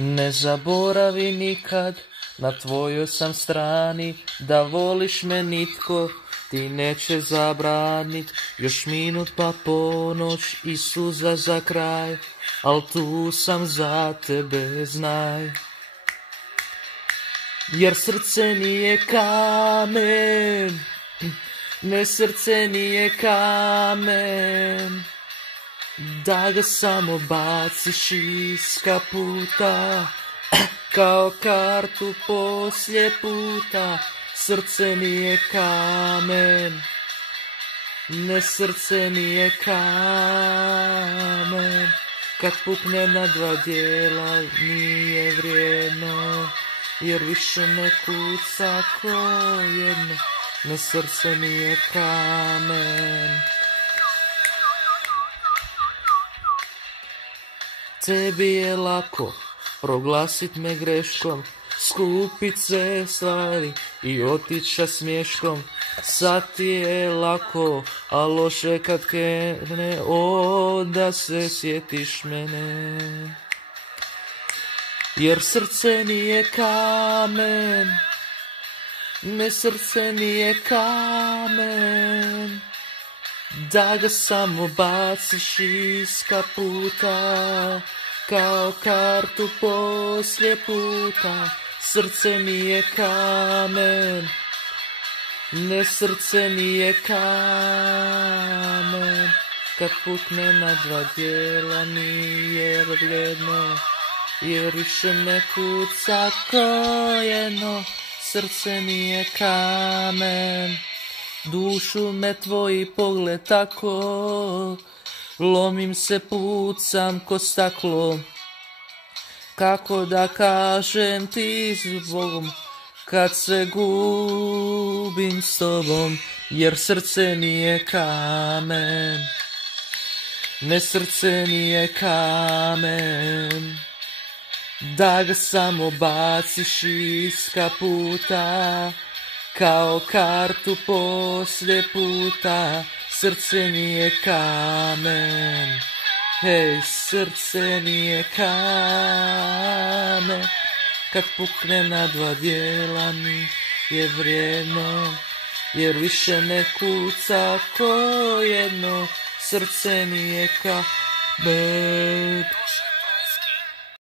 Ne zaboravi nikad, na tvojoj sam strani, da voliš me nitko ti neće zabranit. Još minut pa ponoć i suza za kraj, al tu sam za tebe, znaj. Jer srce nije kamen, ne, srce nije kamen, da ga samo baciš iz kaputa, kao kartu poslije puta. Srce nije kamen, ne, srce nije kamen, kad pukne na dva dijela nije vrijedno, jer više ne kuca ko jedno. Ne, srce nije kamen. Tebi je lako proglasit me greškom, skupit sve stvari i otić sa smješkom. Sad ti je lako, a loše kad krene, da se sjetiš mene. Jer srce nije kamen, ne, srce nije kamen, da ga samo baciš iz kaputa, kao kartu poslije puta. Srce nije kamen, ne, srce nije kamen, kad pukne na dva dijela nije vrijedno, jer više ne kuca ko jedno. Srce nije kamen, dušu me tvoji pogled tako, lomim se, pucam ko staklo. Kako da kažem ti s Bogom, kad se gubim s tobom. Jer srce nije kamen, ne, srce nije kamen, da ga samo baciš iz kaputa, kao kartu poslije puta. Srce nije kamen, hej, srce nije kamen, kad pukne na dva dijela nije vrijedno, jer više ne kuca ko jedno. Srce nije kamen.